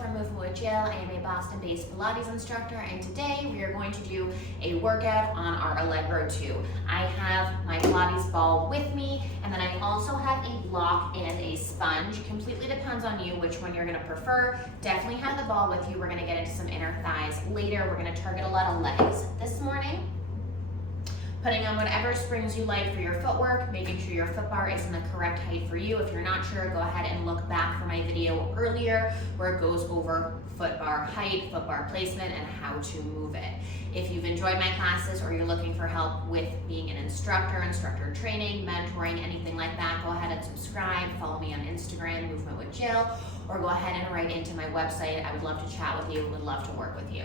from Movement with Jill. I am a Boston-based Pilates instructor, and today we are going to do a workout on our Allegro 2. I have my Pilates ball with me, and then I also have a block and a sponge. Completely depends on you which one you're going to prefer. Definitely have the ball with you. We're going to get into some inner thighs later. We're going to target a lot of legs this morning. Putting on whatever springs you like for your footwork, making sure your foot bar is in the correct height for you. If you're not sure, go ahead and look back for my video earlier where it goes over foot bar height, foot bar placement, and how to move it. If you've enjoyed my classes or you're looking for help with being an instructor training, mentoring, anything like that, go ahead and subscribe. Follow me on Instagram, Movement with Jill, or go ahead and write into my website. I would love to chat with you, would love to work with you.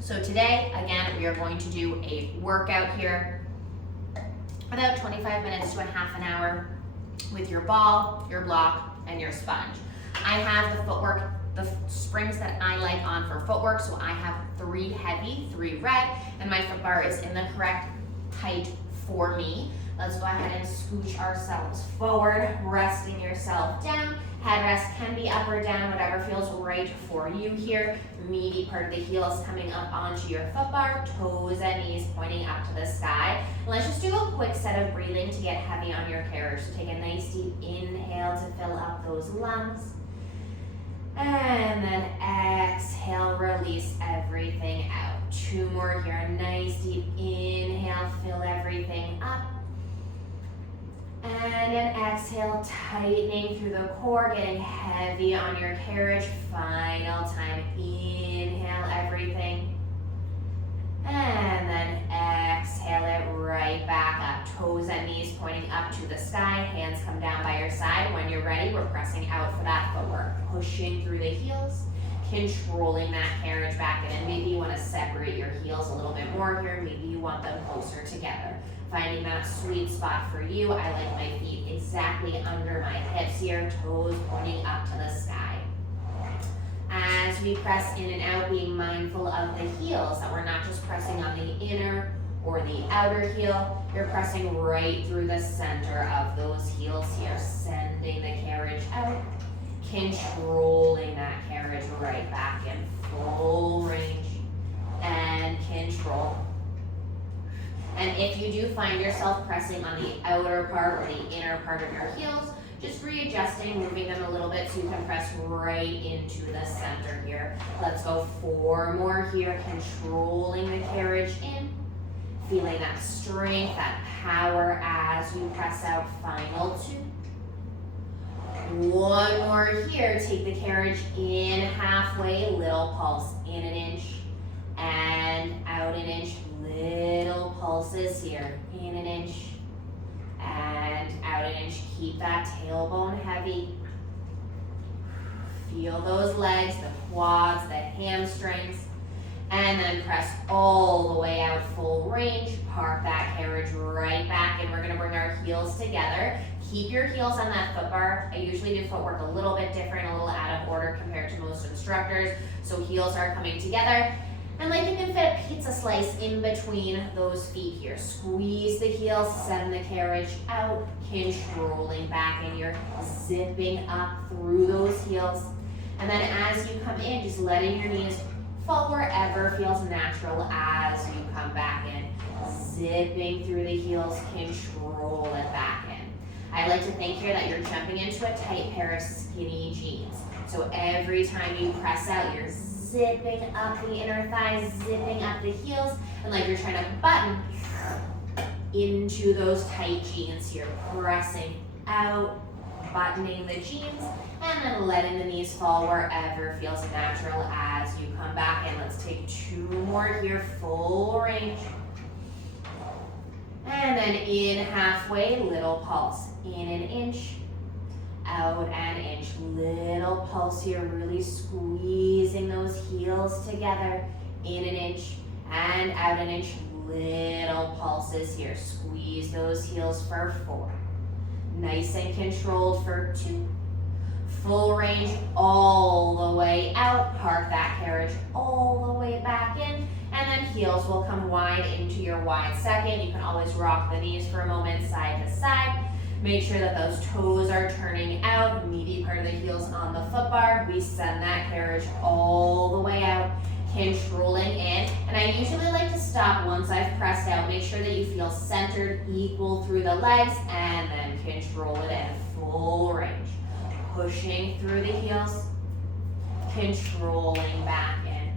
So today, again, we are going to do a workout here, about 25 minutes to a half an hour with your ball, your block, and your sponge. I have the footwork, the springs that I like on for footwork, so I have 3 heavy, 3 red, and my foot bar is in the correct height for me. Let's go ahead and scooch ourselves forward, resting yourself down. Headrest can be up or down, whatever feels right for you here. Meaty part of the heels coming up onto your foot bar, toes and knees pointing up to the sky. And let's just do a quick set of breathing to get heavy on your carriage. So take a nice deep inhale to fill up those lungs. And then exhale, release everything out. 2 more here, a nice deep inhale, fill everything up. And an exhale, tightening through the core, getting heavy on your carriage. Final time, inhale everything. And then exhale it right back up. Toes and knees pointing up to the sky. Hands come down by your side. When you're ready, we're pressing out for that footwork. Pushing through the heels, controlling that carriage back in. And maybe you want to separate your heels a little bit more here. Maybe you want them closer together. Finding that sweet spot for you. I like my feet exactly under my hips here, toes pointing up to the sky. As we press in and out, being mindful of the heels, that we're not just pressing on the inner or the outer heel, you're pressing right through the center of those heels here, sending the carriage out, controlling that carriage right back in full range and control. And if you do find yourself pressing on the outer part or the inner part of your heels, just readjusting, moving them a little bit so you can press right into the center here. Let's go 4 more here, controlling the carriage in, feeling that strength, that power as you press out. Final 2. 1 more here, take the carriage in halfway, little pulse, in an inch, and out an inch. Little pulses here, in an inch and out an inch. Keep that tailbone heavy. Feel those legs, the quads, the hamstrings, and then press all the way out full range. Park that carriage right back, and we're going to bring our heels together. Keep your heels on that foot bar. I usually do footwork a little bit different, a little out of order compared to most instructors, so heels are coming together. And like you can fit a pizza slice in between those feet here. Squeeze the heels, send the carriage out, controlling back in. You're zipping up through those heels. And then as you come in, just letting your knees fall wherever feels natural as you come back in. Zipping through the heels, control it back in. I like to think here that you're jumping into a tight pair of skinny jeans. So every time you press out, you're zipping up the inner thighs, zipping up the heels, and like you're trying to button into those tight jeans here, pressing out, buttoning the jeans, and then letting the knees fall wherever feels natural as you come back in. Let's take 2 more here, full range. And then in halfway, little pulse, in an inch, out an inch, little pulse here, really squeezing those heels together, in an inch and out an inch, little pulses here, squeeze those heels for 4, nice and controlled for 2, full range all the way out, park that carriage all the way back in, and then heels will come wide into your wide second. You can always rock the knees for a moment side to side. Make sure that those toes are turning out, meaty part of the heels on the foot bar. We send that carriage all the way out, controlling in. And I usually like to stop once I've pressed out. Make sure that you feel centered, equal through the legs, and then control it in full range. Pushing through the heels, controlling back in.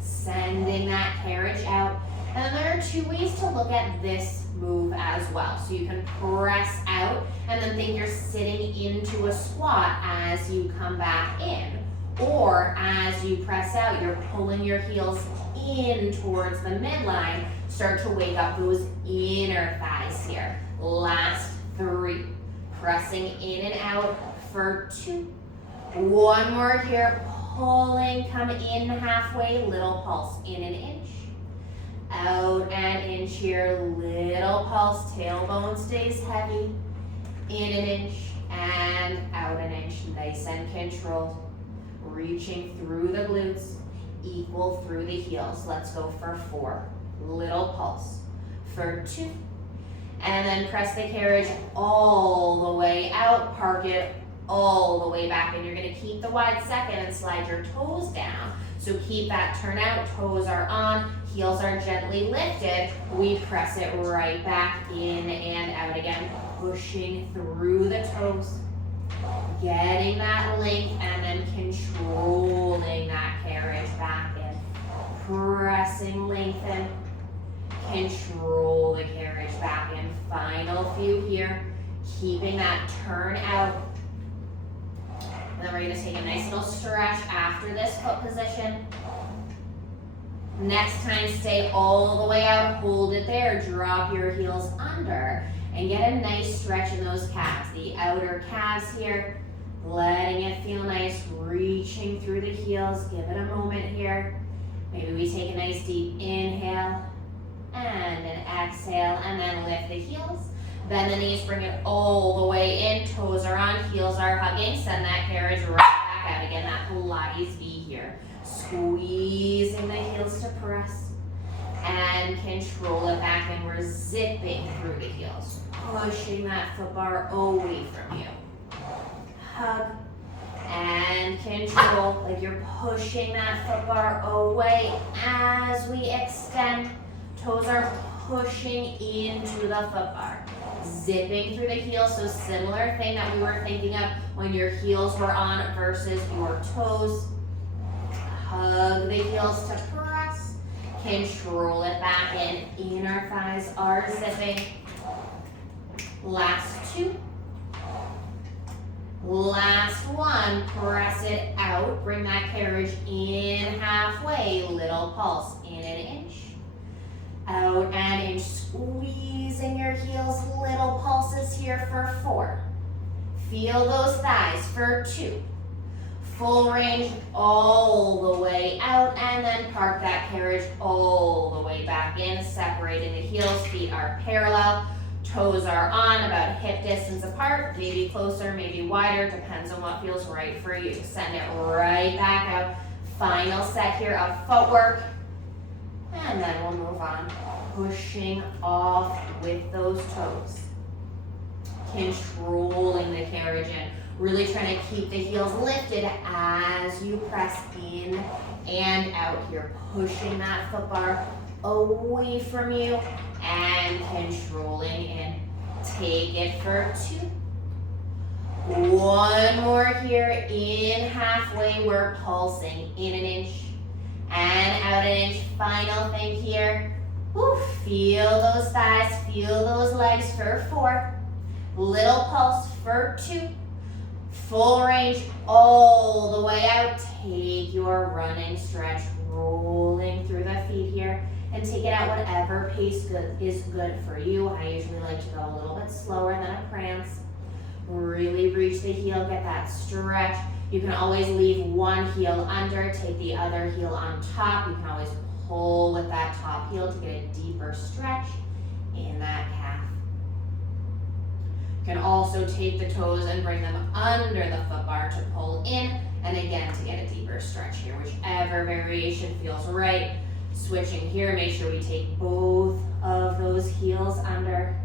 Sending that carriage out. And then there are two ways to look at this move as well. So you can press out and then think you're sitting into a squat as you come back in. Or as you press out, you're pulling your heels in towards the midline. Start to wake up those inner thighs here. Last 3. Pressing in and out for 2. 1 more here. Pulling, come in halfway, little pulse, in an inch. Out and inch here, little pulse, tailbone stays heavy. In an inch and out an inch, nice and controlled. Reaching through the glutes, equal through the heels. Let's go for 4. Little pulse for 2. And then press the carriage all the way out, park it all the way back. And you're gonna keep the wide second and slide your toes down. So keep that turn out, toes are on, heels are gently lifted. We press it right back in and out again, pushing through the toes. Getting that length and then controlling that carriage back in. Pressing, lengthen, control the carriage back in. Final few here, keeping that turn out. And then we're gonna take a nice little stretch after this foot position. Next time, stay all the way out, hold it there, drop your heels under, and get a nice stretch in those calves, the outer calves here, letting it feel nice, reaching through the heels. Give it a moment here. Maybe we take a nice deep inhale and an exhale, and then lift the heels. Bend the knees, bring it all the way in, toes are on, heels are hugging. Send that carriage right back out. Again, that Pilates V here. Squeezing the heels to press and control it back, and we're zipping through the heels, pushing that foot bar away from you. Hug and control, like you're pushing that foot bar away as we extend. Toes are pushing into the foot bar, zipping through the heels. So similar thing that we were thinking of when your heels were on versus your toes. Hug the heels to press, control it back in. Inner thighs are zipping. Last 2. Last 1, press it out, bring that carriage in halfway, little pulse, in an inch, out and inch, squeezing your heels, little pulses here for 4. Feel those thighs for 2. Full range all the way out, and then park that carriage all the way back in, separating the heels, feet are parallel. Toes are on, about hip distance apart, maybe closer, maybe wider, depends on what feels right for you. Send it right back out. Final set here of footwork, and then we'll move on. Pushing off with those toes. Controlling the carriage in. Really trying to keep the heels lifted as you press in and out here. Pushing that foot bar away from you and controlling in. Take it for 2. 1 more here, in halfway, we're pulsing in an inch and out an inch. Final thing here. Woo, feel those thighs, feel those legs for 4. Little pulse for 2. Full range all the way out. Take your running stretch, rolling through the feet here, and take it out whatever pace is good for you. I usually like to go a little bit slower than a prance. Really reach the heel, get that stretch. You can always leave one heel under, take the other heel on top. You can always pull with that top heel to get a deeper stretch in that calf. You can also take the toes and bring them under the foot bar to pull in, and again to get a deeper stretch here, whichever variation feels right. Switching here, make sure we take both of those heels under.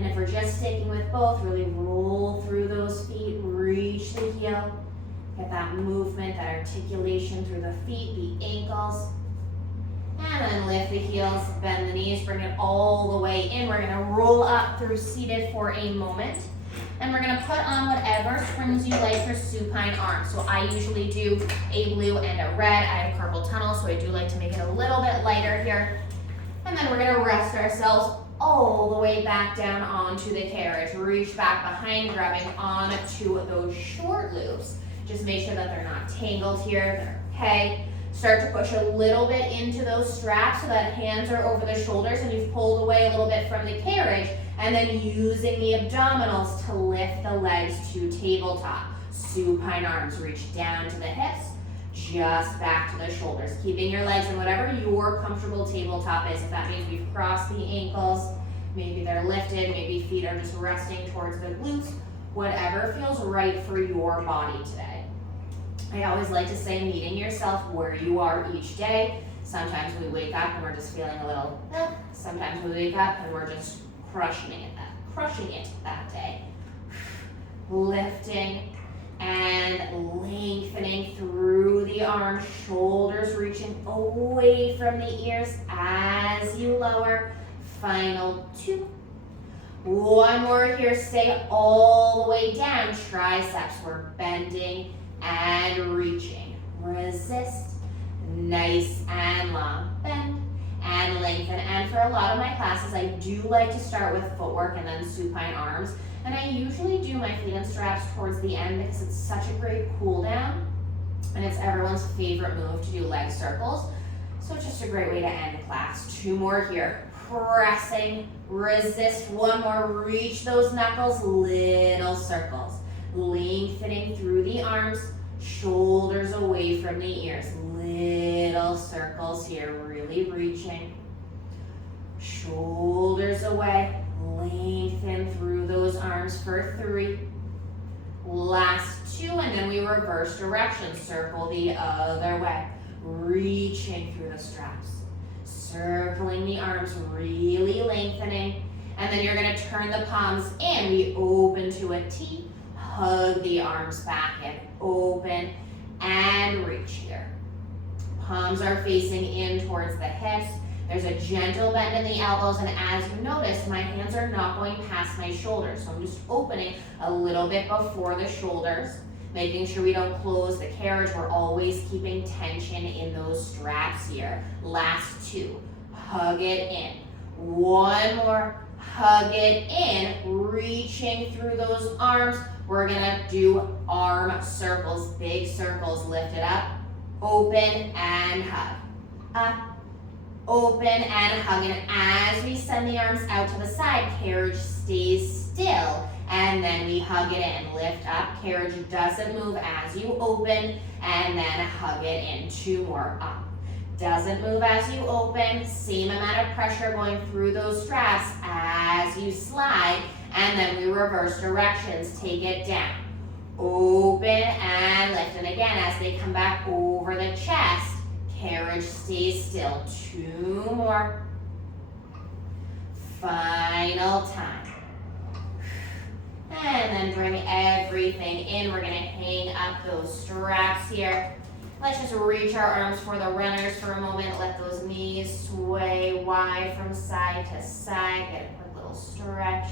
And if we're just sticking with both, really roll through those feet, reach the heel. Get that movement, that articulation through the feet, the ankles. And then lift the heels, bend the knees, bring it all the way in. We're gonna roll up through seated for a moment. And we're gonna put on whatever springs you like for supine arms. So I usually do a blue and a red. I have carpal tunnel, so I do like to make it a little bit lighter here. And then we're gonna rest ourselves all the way back down onto the carriage. Reach back behind, grabbing onto those short loops. Just make sure that they're not tangled here, they're okay. Start to push a little bit into those straps so that hands are over the shoulders and you've pulled away a little bit from the carriage, and then using the abdominals to lift the legs to tabletop. Supine arms, reach down to the hips, just back to the shoulders. Keeping your legs in whatever your comfortable tabletop is. If that means we've crossed the ankles, maybe they're lifted, maybe feet are just resting towards the glutes, whatever feels right for your body today. I always like to say meeting yourself where you are each day. Sometimes we wake up and we're just feeling a little, sometimes we wake up and we're just crushing it that day. Lifting and lengthening through the arms, shoulders reaching away from the ears as you lower. Final 2. One more here, stay all the way down. Triceps, we're bending and reaching. Resist, nice and long. Bend and lengthen. And for a lot of my classes, I do like to start with footwork and then supine arms. And I usually do my feet and straps towards the end because it's such a great cool down. And it's everyone's favorite move to do leg circles. So it's just a great way to end class. 2 more here. Pressing, resist. 1 more, reach those knuckles, little circles. Lengthening through the arms, shoulders away from the ears. Little circles here, really reaching. Shoulders away, lengthen through those arms for 3. Last 2, and then we reverse direction. Circle the other way, reaching through the straps. Circling the arms, really lengthening. And then you're gonna turn the palms in. We open to a T. Hug the arms back in, open and reach here. Palms are facing in towards the hips. There's a gentle bend in the elbows, and as you notice, my hands are not going past my shoulders. So I'm just opening a little bit before the shoulders, making sure we don't close the carriage. We're always keeping tension in those straps here. Last 2, hug it in. 1 more, hug it in, reaching through those arms. We're gonna do arm circles, big circles. Lift it up, open and hug. Up, open and hug. And as we send the arms out to the side, carriage stays still. And then we hug it in. Lift up, carriage doesn't move as you open, and then hug it in. 2 more, up. Doesn't move as you open, same amount of pressure going through those straps as you slide, and then we reverse directions, take it down. Open and lift, and again, as they come back over the chest, carriage stays still. 2 more. Final time. And then bring everything in. We're gonna hang up those straps here. Let's just reach our arms for the runners for a moment. Let those knees sway wide from side to side. Get a quick little stretch.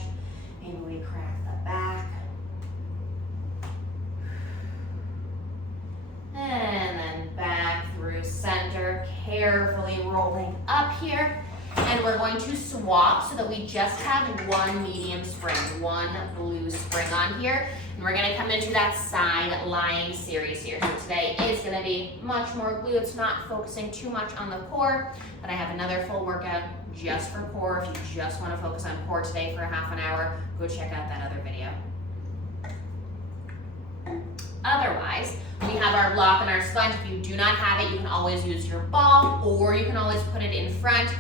Maybe we crack the back. And then back through center, carefully rolling up here. And we're going to swap so that we just have 1 medium spring, 1 blue spring on here. And we're gonna come into that side lying series here. So today is gonna be much more glutes, not focusing too much on the core, but I have another full workout just for core. If you just wanna focus on core today for a half an hour, go check out that other video. Otherwise, we have our block and our sponge. If you do not have it, you can always use your ball, or you can always put it in front,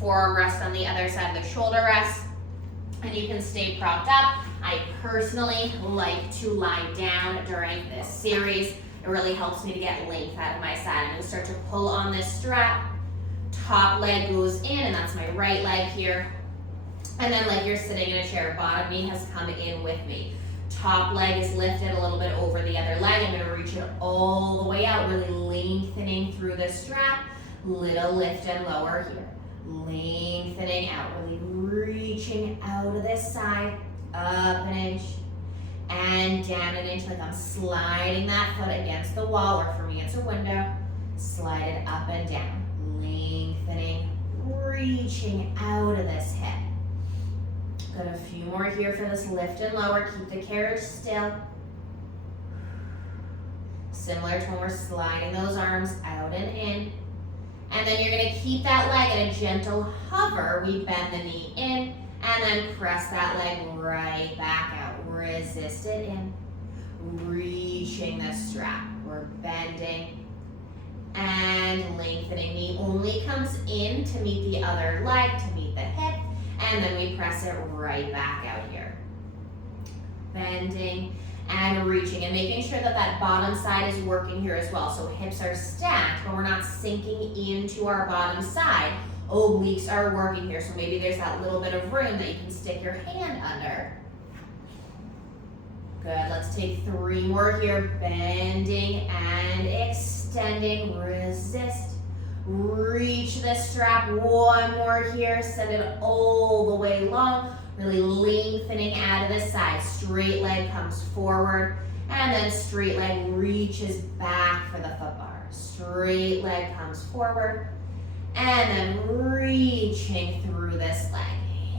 forearm rest on the other side of the shoulder rest, and you can stay propped up. I personally like to lie down during this series. It really helps me to get length out of my side. I'm gonna start to pull on this strap. Top leg goes in, and that's my right leg here. And then like you're sitting in a chair, bottom knee has come in with me. Top leg is lifted a little bit over the other leg. I'm gonna reach it all the way out, really lengthening through the strap. Little lift and lower here. Lengthening out, really reaching out of this side, up an inch, and down an inch, like I'm sliding that foot against the wall, or for me it's a window. Slide it up and down, lengthening, reaching out of this hip. Got a few more here for this lift and lower. Keep the carriage still. Similar to when we're sliding those arms out and in. And then you're gonna keep that leg at a gentle hover. We bend the knee in and then press that leg right back out. Resist it in. Reaching the strap. We're bending and lengthening. Knee only comes in to meet the other leg, to meet the hip. And then we press it right back out here. Bending and reaching and making sure that that bottom side is working here as well. So hips are stacked, but we're not sinking into our bottom side. Obliques are working here. So maybe there's that little bit of room that you can stick your hand under. Good, let's take 3 more here. Bending and extending, resist. Reach the strap, 1 more here, send it all the way long, really lengthening out of the side. Straight leg comes forward, and then straight leg reaches back for the foot bar. Straight leg comes forward, and then reaching through this leg,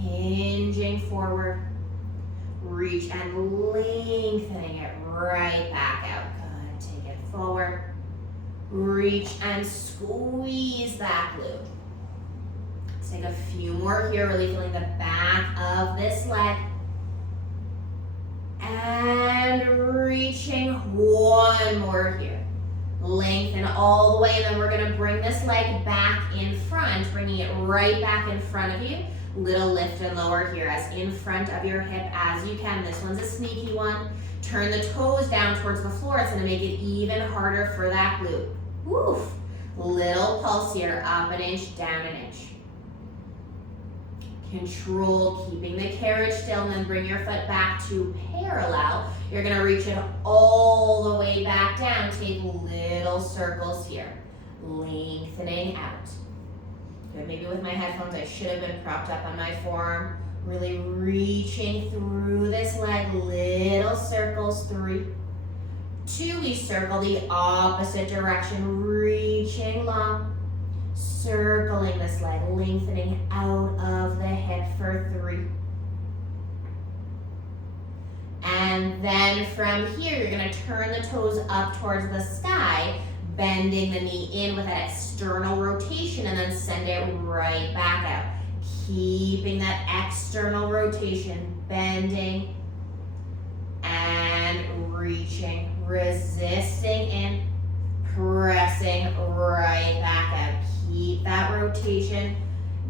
hinging forward, reach and lengthening it right back out. Good, take it forward. Reach and squeeze that glute. Let's take a few more here, really feeling the back of this leg. And reaching, 1 more here. Lengthen all the way, and then we're gonna bring this leg back in front, bringing it right back in front of you. Little lift and lower here, as in front of your hip as you can. This one's a sneaky one. Turn the toes down towards the floor. It's gonna make it even harder for that glute. Woof. Little pulse here, up an inch, down an inch. Control, keeping the carriage still, and then bring your foot back to parallel. You're gonna reach it all the way back down. Take little circles here, lengthening out. Good, maybe with my headphones, I should have been propped up on my forearm. Really reaching through this leg, little circles, 3, 2, we circle the opposite direction, reaching long, circling this leg, lengthening out of the hip for 3. And then from here, you're gonna turn the toes up towards the sky, bending the knee in with that external rotation, and then send it right back out. Keeping that external rotation, bending and reaching, resisting in, pressing right back out. Keep that rotation,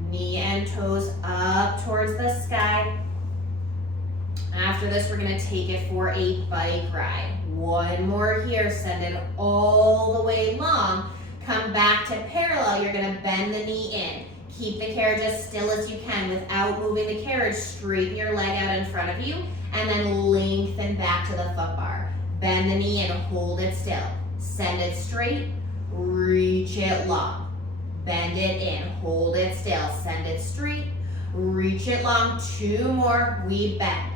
knee and toes up towards the sky. After this, we're gonna take it for a bike ride. 1 more here, send it all the way long. Come back to parallel, you're gonna bend the knee in. Keep the carriage as still as you can without moving the carriage. Straighten your leg out in front of you, and then lengthen back to the foot bar. Bend the knee in, hold it still. Send it straight, reach it long. Bend it in, hold it still, send it straight, reach it long. 2 more, we bend.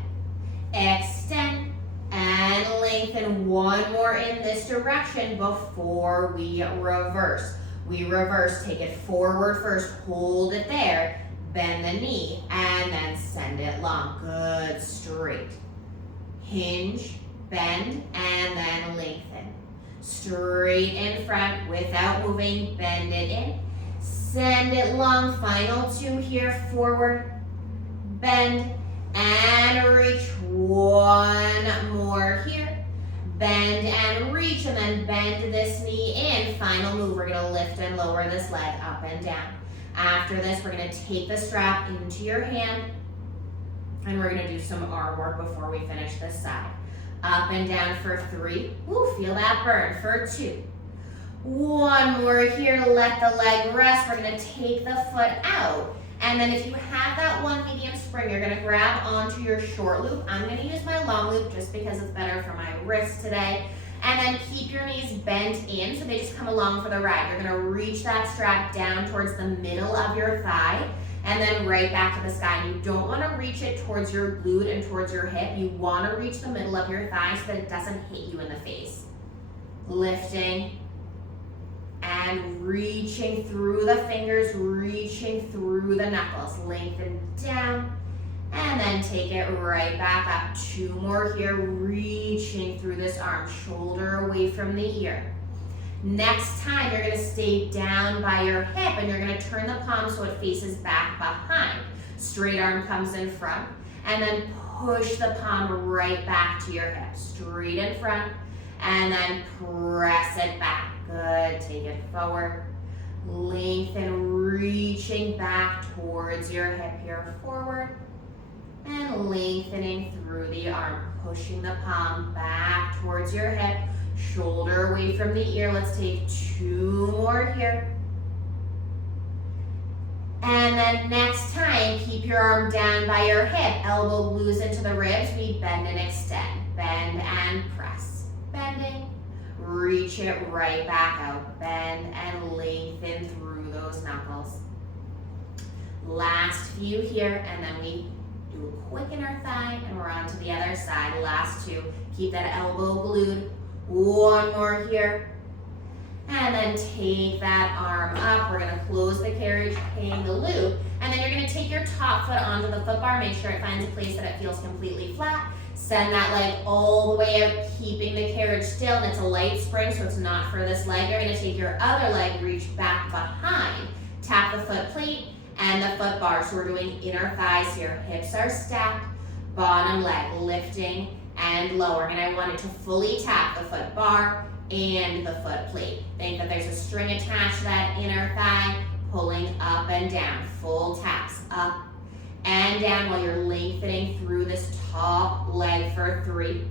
Extend and lengthen. 1 more in this direction before we reverse. We reverse, take it forward first, hold it there, bend the knee, and then send it long. Good, straight. Hinge, bend, and then lengthen. Straight in front without moving, bend it in. Send it long, final 2 here, forward, bend, and reach. 1 more here. Bend and reach, and then bend this knee in. Final move, we're gonna lift and lower this leg up and down. After this, we're gonna take the strap into your hand, and we're gonna do some arm work before we finish this side. Up and down for 3. Ooh, feel that burn for 2. 1 more here, let the leg rest. We're gonna take the foot out, And then if you have that one medium spring, you're gonna grab onto your short loop. I'm gonna use my long loop just because it's better for my wrist today. And then keep your knees bent in so they just come along for the ride. You're gonna reach that strap down towards the middle of your thigh and then right back to the sky. And you don't wanna reach it towards your glute and towards your hip. You wanna reach the middle of your thigh so that it doesn't hit you in the face. Lifting and reaching through the fingers, reaching through the knuckles. Lengthen down and then take it right back up. 2 more here, reaching through this arm, shoulder away from the ear. Next time, you're gonna stay down by your hip and you're gonna turn the palm so it faces back behind. Straight arm comes in front and then push the palm right back to your hip. Straight in front and then press it back. Good, take it forward. Lengthen, reaching back towards your hip here, forward. And lengthening through the arm, pushing the palm back towards your hip, shoulder away from the ear. Let's take 2 more here. And then next time, keep your arm down by your hip, elbow glues into the ribs. We bend and extend, bend and press, bending. Reach it right back out, bend and lengthen through those knuckles. Last few here, and then we do a quick inner thigh, and we're on to the other side. Last 2, keep that elbow glued. 1 more here, and then take that arm up. We're gonna close the carriage, hang the loop, and then you're gonna take your top foot onto the foot bar. Make sure it finds a place that it feels completely flat. Send that leg all the way out, keeping the carriage still, and it's a light spring, so it's not for this leg. You're gonna take your other leg, reach back behind, tap the foot plate and the foot bar. So we're doing inner thighs here. Hips are stacked, bottom leg lifting and lowering. And I want it to fully tap the foot bar and the foot plate. Think that there's a string attached to that inner thigh, pulling up and down. Full taps, up and down while you're lengthening through this top leg for 3,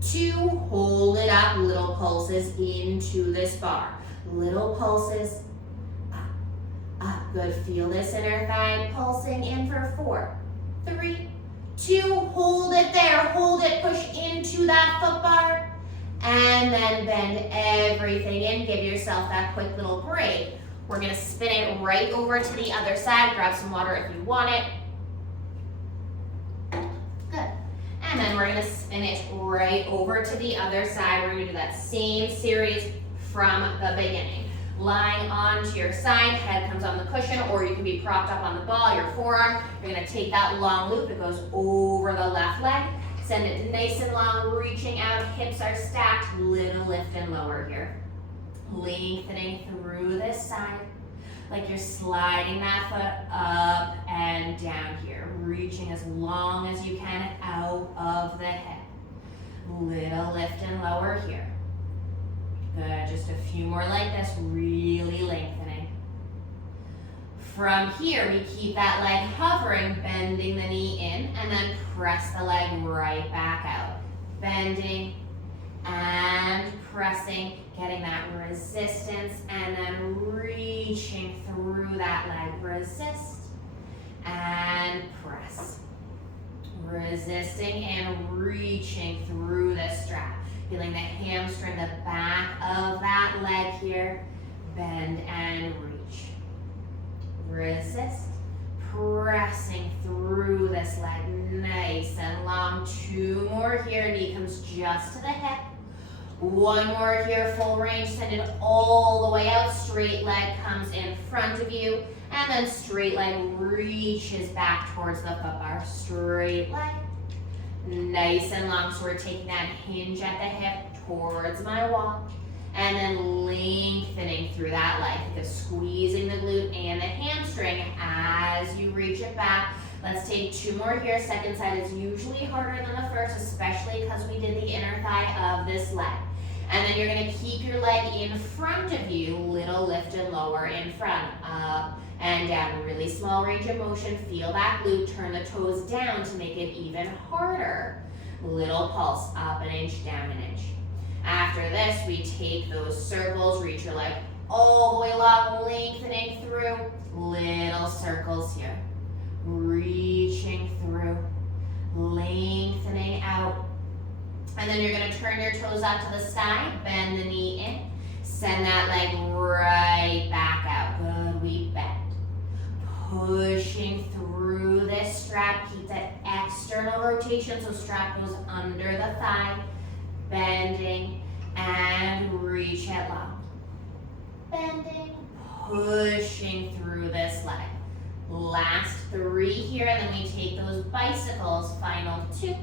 2, hold it up, little pulses into this bar. Little pulses, up, up, good. Feel this inner thigh pulsing in for 4, 3, 2, hold it there, hold it, push into that foot bar, and then bend everything in. Give yourself that quick little break. We're gonna spin it right over to the other side. Grab some water if you want it. Good. And then we're gonna spin it right over to the other side. We're gonna do that same series from the beginning. Lying onto your side, head comes on the cushion, or you can be propped up on the ball, your forearm. You're gonna take that long loop, it goes over the left leg. Send it nice and long, reaching out, hips are stacked, little lift and lower here. Lengthening through this side, like you're sliding that foot up and down here, reaching as long as you can out of the hip. Little lift and lower here. Good, just a few more like this, really lengthening. From here, we keep that leg hovering, bending the knee in, and then press the leg right back out. Bending and pressing, getting that resistance, and then reaching through that leg. Resist and press. Resisting and reaching through the strap. Feeling the hamstring, the back of that leg here. Bend and reach. Resist. Pressing through this leg, nice and long. 2 more here, knee comes just to the hip. 1 more here, full range, send it all the way out. Straight leg comes in front of you, and then straight leg reaches back towards the foot bar. Straight leg, nice and long. So we're taking that hinge at the hip towards my wall, and then lengthening through that leg. Think of squeezing the glute and the hamstring as you reach it back. Let's take 2 more here. Second side is usually harder than the first, especially because we did the inner thigh of this leg. And then you're gonna keep your leg in front of you, little lift and lower in front, up and down. Really small range of motion. Feel that glute, turn the toes down to make it even harder. Little pulse, up an inch, down an inch. After this, we take those circles, reach your leg all the way long, lengthening through. Little circles here. Reaching through, lengthening out. And then you're gonna turn your toes out to the side, bend the knee in, send that leg right back out. Good, we bend. Pushing through this strap, keep that external rotation, so strap goes under the thigh, bending and reach it long. Bending, pushing through this leg. Last 3 here, and then we take those bicycles, final 2.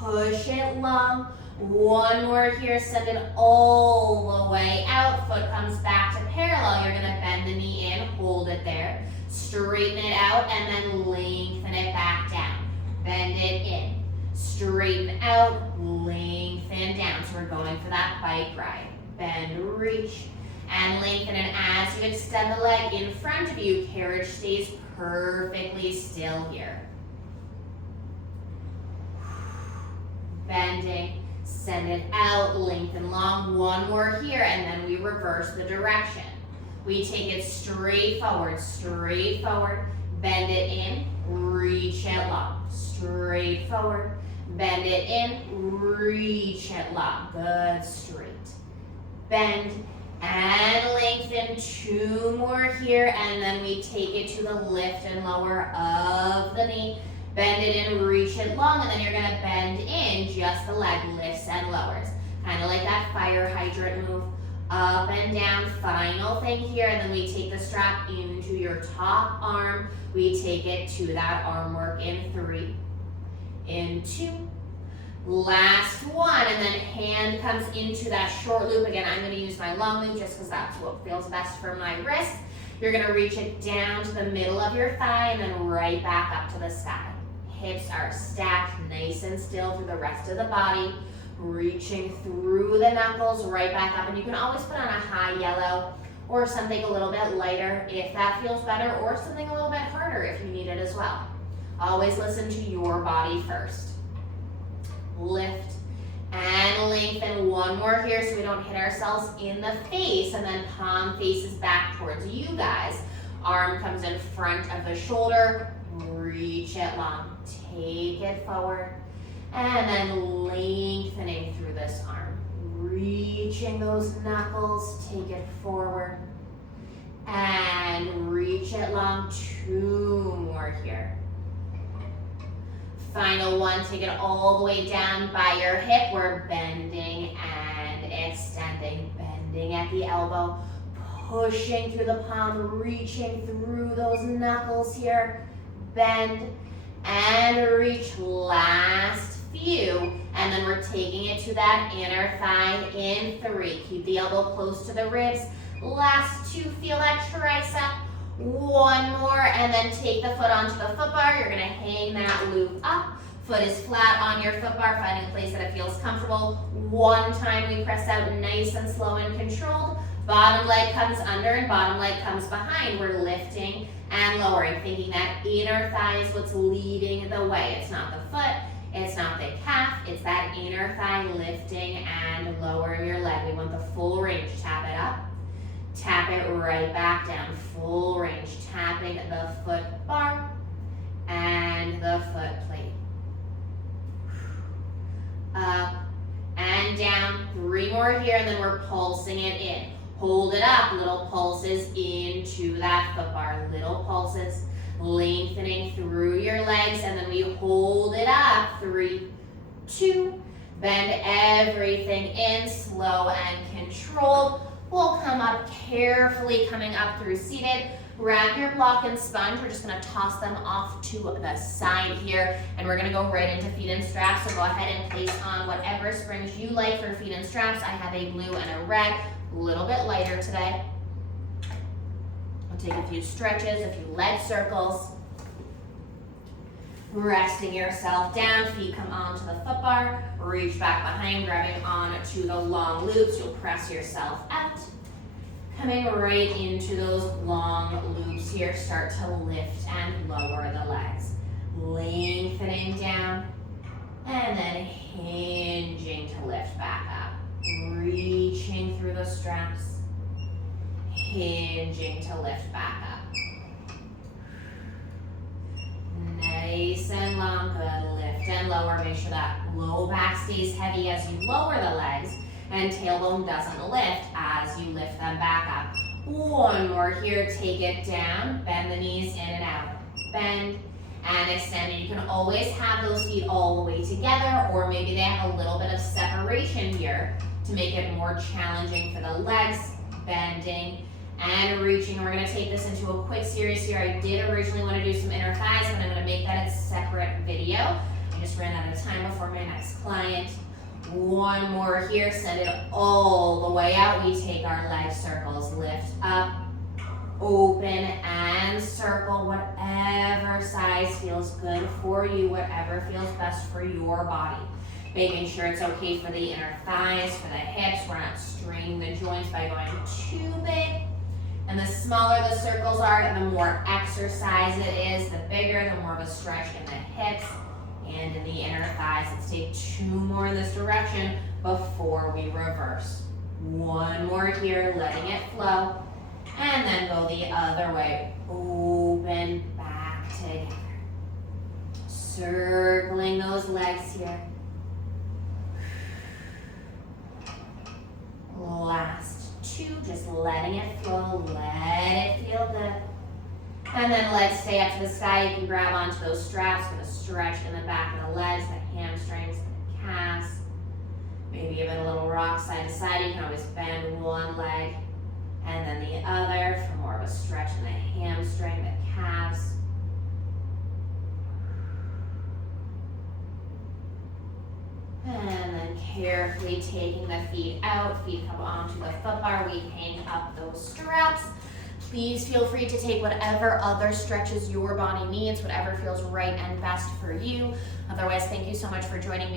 Push it long. 1 more here, send it all the way out. Foot comes back to parallel. You're gonna bend the knee in, hold it there. Straighten it out, and then lengthen it back down. Bend it in. Straighten out, lengthen down. So we're going for that bike ride. Bend, reach, and lengthen. And as you extend the leg in front of you, carriage stays perfectly still here. Bending, send it out, lengthen long. 1 more here, and then we reverse the direction. We take it straight forward, bend it in, reach it long. Straight forward, bend it in, reach it long. Good, straight. Bend and lengthen. 2 more here, and then we take it to the lift and lower of the knee. Bend it in, reach it long, and then you're gonna bend in, just the leg lifts and lowers. Kind of like that fire hydrant move. Up and down, final thing here, and then we take the strap into your top arm. We take it to that arm work in 3, in 2, last 1, and then hand comes into that short loop. Again, I'm gonna use my long loop just because that's what feels best for my wrist. You're gonna reach it down to the middle of your thigh and then right back up to the sky. Hips are stacked nice and still through the rest of the body. Reaching through the knuckles, right back up. And you can always put on a high yellow or something a little bit lighter if that feels better, or something a little bit harder if you need it as well. Always listen to your body first. Lift and lengthen. 1 more here so we don't hit ourselves in the face, and then palm faces back towards you guys. Arm comes in front of the shoulder, reach it long, take it forward. And then lengthening through this arm. Reaching those knuckles, take it forward. And reach it long, 2 more here. Final 1, take it all the way down by your hip. We're bending and extending, bending at the elbow. Pushing through the palm, reaching through those knuckles here. Bend and reach, last few, and then we're taking it to that inner thigh in 3. Keep the elbow close to the ribs. Last 2, feel that tricep. 1 more, and then take the foot onto the foot bar. You're gonna hang that loop up. Foot is flat on your foot bar, finding a place that it feels comfortable. 1 time we press out nice and slow and controlled. Bottom leg comes under and bottom leg comes behind. We're lifting and lowering, thinking that inner thigh is what's leading the way. It's not the foot, it's not the calf, it's that inner thigh lifting and lowering your leg. We want the full range. Tap it up, tap it right back down. Full range, tapping the foot bar and the foot plate. Up and down. 3 more here, and then we're pulsing it in. Hold it up, little pulses into that foot bar, little pulses, lengthening through your legs, and then we hold it up. 3, 2, bend everything in, slow and controlled. We'll come up carefully, coming up through seated. Grab your block and sponge. We're just gonna toss them off to the side here, and we're gonna go right into feet and straps. So go ahead and place on whatever springs you like for feet and straps. I have a blue and a red, a little bit lighter today. I'll take a few stretches, a few leg circles. Resting yourself down, feet come onto the foot bar, reach back behind, grabbing on to the long loops. You'll press yourself out. Coming right into those long loops here, start to lift and lower the legs. Lengthening down, and then hinging to lift back up. Reaching through the straps. hinging to lift back up. Nice and long, good. Lift and lower. Make sure that low back stays heavy as you lower the legs and tailbone doesn't lift as you lift them back up. One more here, take it down, bend the knees in and out. Bend and extend. And you can always have those feet all the way together, or maybe they have a little bit of separation here to make it more challenging for the legs. Bending and reaching. We're gonna take this into a quick series here. I did originally want to do some inner thighs, but I'm gonna make that a separate video. I just ran out of time before my next client. One more here, send it all the way out. We take our leg circles, lift up, open and circle, whatever size feels good for you, whatever feels best for your body. Making sure it's okay for the inner thighs, for the hips. We're not straining the joints by going too big. And the smaller the circles are, the more exercise it is. The bigger, the more of a stretch in the hips and in the inner thighs. Let's take 2 more in this direction before we reverse. One more here, letting it flow. And then go the other way. Open back together. Circling those legs here. Last 2, just letting it flow, let it feel good. And then legs stay up to the sky. You can grab onto those straps for the stretch in the back of the legs, the hamstrings, the calves. Maybe give it a little rock side to side. You can always bend one leg and then the other for more of a stretch in the hamstring, the calves. And then carefully taking the feet out, feet come onto the foot bar, we hang up those straps. Please feel free to take whatever other stretches your body needs, whatever feels right and best for you. Otherwise, thank you so much for joining me